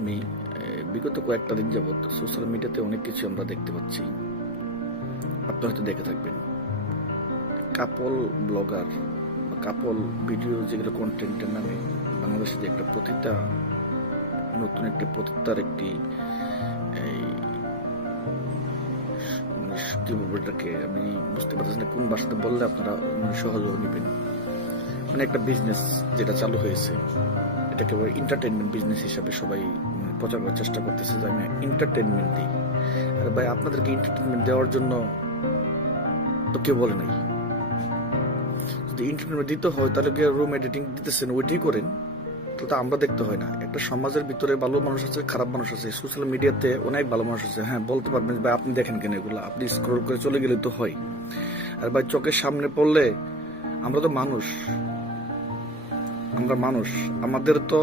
আমি বিগত কয়েকটা দিন যাবৎ সোশ্যাল মিডিয়াতে অনেক কিছু আমরা দেখতে পাচ্ছি, আপনি হয়তো দেখে থাকবেন। কাপল ব্লগার বা কাপল ভিডিও যেগুলো কন্টেন্টের নামে বাংলাদেশে যে একটা নতুন একটি প্রতিত্যার একটি কি বলবো এটাকে, আমি বুঝতে পারতেছি না কোন ভাষাতে বললে আপনারা সহজভাবে নেবেন। মানে একটা বিজনেস যেটা চালু হয়েছে, এটাকে এন্টারটেনমেন্ট বিজনেস হিসাবে সবাই প্রচার করার চেষ্টা করতেছে যে আমি এন্টারটেনমেন্ট দিই। আর ভাই, আপনাদেরকে এন্টারটেনমেন্ট দেওয়ার জন্য তো কেউ বলে নাই। যদি এন্টারটেনমেন্ট দিতে হয় তাহলে রুম এডিটিং দিতেছেন, ওইটাই করেন, তো আমরা দেখতে হয় না। একটা সমাজের ভিতরে ভালো মানুষ আছে, খারাপ মানুষ আছে। সোশ্যাল মিডিয়াতে অনেক ভালো মানুষ আছে, হ্যাঁ বলতে পারবেন ভাই আপনি দেখেন কেন এগুলো, আপনি স্ক্রল করে চলে গেলে তো হয়। আর ভাই চোখের সামনে পড়লে আমরা তো মানুষ, আমাদের তো